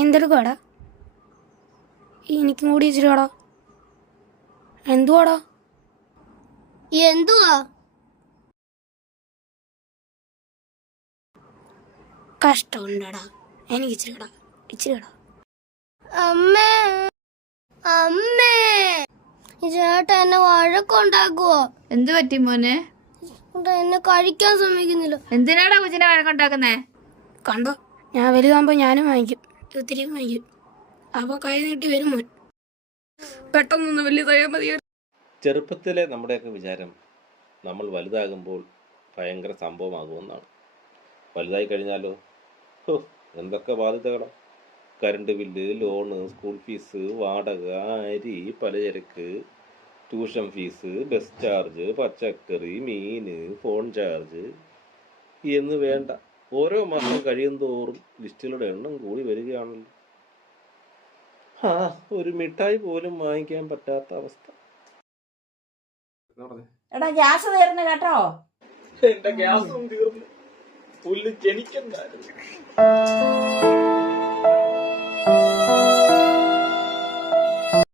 എന്തെടുക്കാടാ? എനിക്കും കൂടി ഇച്ചിരിടാ. എന്തുവാടാ? എന്തുവാ? കഷ്ടമുണ്ടടാ. എനിക്ക് ഇച്ചിരിടാ. അമ്മേ അമ്മേ, ചേട്ടാ എന്നെ വഴക്കുണ്ടാക്കുവോ? എന്ത് പറ്റി മോനെ? എന്നെ കഴിക്കാൻ സമ്മതിക്കുന്നില്ല. എന്തിനാടാ കൊച്ചിനെ വഴക്കുണ്ടാക്കുന്നേ? കണ്ടോ, ഞാൻ വലുതാകുമ്പോ ഞാനും വാങ്ങിക്കും, ഒത്തിരി വാങ്ങിക്കും. അപ്പൊ കൈ നീട്ടി വരും മോൻ. പെട്ടെന്നൊന്നും വലിയ തയ്യാ മതിയാ. ചെറുപ്പത്തിലെ നമ്മുടെയൊക്കെ വിചാരം നമ്മൾ വലുതാകുമ്പോൾ ഭയങ്കര സംഭവമാകുമെന്നാണ്. വലുതായി കഴിഞ്ഞാലോ എന്തൊക്കെ ബാധ്യതകളാണ്. Current bill, loan, school fees, വാടക, അരി, പലചരക്ക്, ട്യൂഷൻ ഫീസ്, ബസ് ചാർജ്, പച്ചക്കറി, മീന്, ഫോൺ ചാർജ് എന്ന് വേണ്ട. ഓരോ മാസം കഴിയും തോറും ലിസ്റ്റുകളുടെ എണ്ണം കൂടി വരികയാണല്ലോ. ഒരു മിഠായി പോലും വാങ്ങിക്കാൻ പറ്റാത്ത അവസ്ഥ. എടാ ഗ്യാസ് തീർന്നു കേട്ടോ. എന്റെ ഗ്യാസും തീർന്നു. പുല്ല് ജനിക്കണ്ടായിരുന്നു.